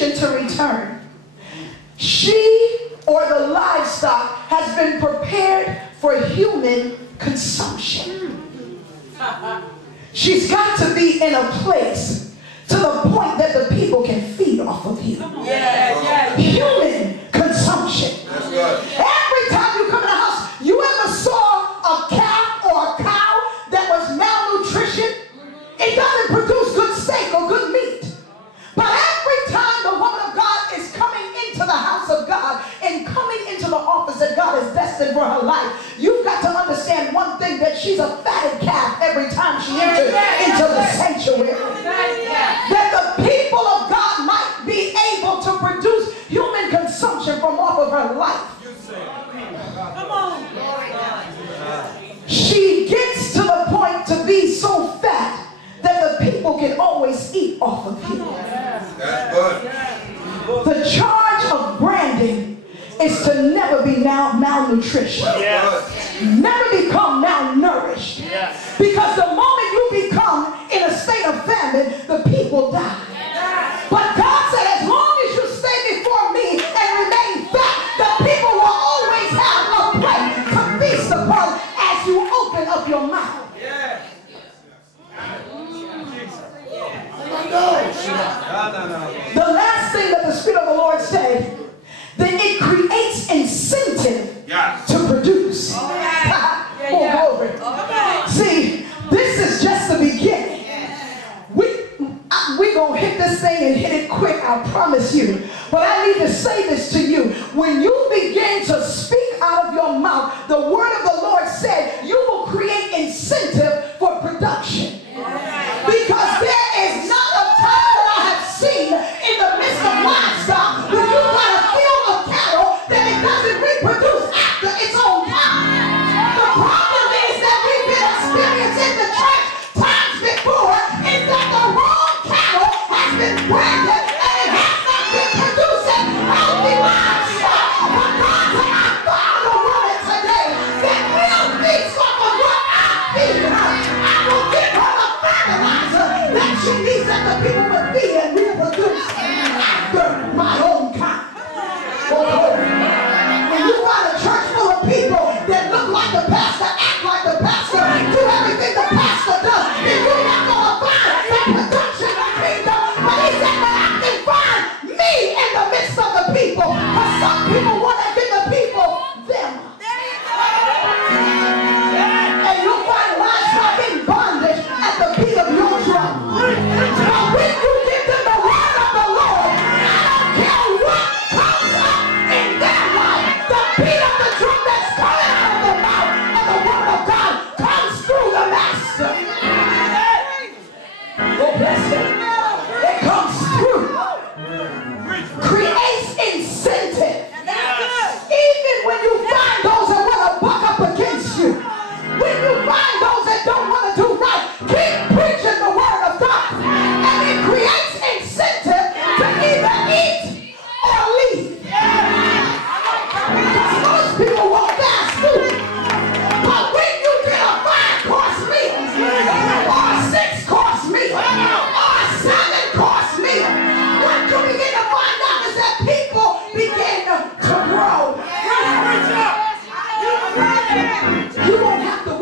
intention to return. She or the livestock has been prepared for human consumption. She's got to be in a place to the point that the people can feed off of you. Human consumption. Every time you come in the house, you ever saw a calf or a cow that was malnutrition? It doesn't produce good steak or good meat. But every time the woman of God is coming into the house of God and coming into the office that God has destined for her life, you've got to understand one thing, that she's a fatted calf every time she enters into the sanctuary. That the people of God might be able to produce human consumption from off of her life. Come on. She gets to the point to be so fat that the people can always eat off of you. That's good. The charge of branding is to never be malnutrition. Never become malnourished. Because the moment you become in a state of famine, the people die. But God said, as long as you stay before me and remain fat, the people will always have a plate to feast upon as you open up your mouth. The last thing that the Spirit of the Lord said, that it creates incentive to produce. Glory. See, this is just the beginning. We're going to hit this thing and hit it quick, I promise you. But I need to say this to you. When you begin to speak out of your mouth, the word of the Lord said, you will create incentive for production. Because there is not a time that I have seen in the midst of livestock when you've got a field of cattle that it doesn't reproduce after its own time. The problem is that we've been experiencing the church times before is that the wrong cattle has been branded and it has not been producing healthy livestock. But God said, I found a woman today that will feast off of what I feed her. I will give her the fertilizer that she needs, that the people would feed and reproduce after my own kind. When you find a church full of people that look like the pastor, act like the pastor, do everything the pastor does, then you're not going to find the production of kingdom. But he said that I can find me in the midst of the people. Because some people want to give the people them. And you'll find livestock in bondage at the beat of your drum. But when you give them the word of the Lord, I don't care what comes up in their life, the beat of the drum that's coming out of the mouth of the word of God comes through the master. Oh, bless him. It comes through. Creates incentive. Even when you find those that want to buck up against you, when you find those that don't want to do right, keep preaching the word of God. And it creates incentive to either eat or leave. Because most people won't fast food. But when you get a 5-course meal, or a 6-course meal, or a 7-course meal, what you begin to find out is that people begin to grow. You won't have to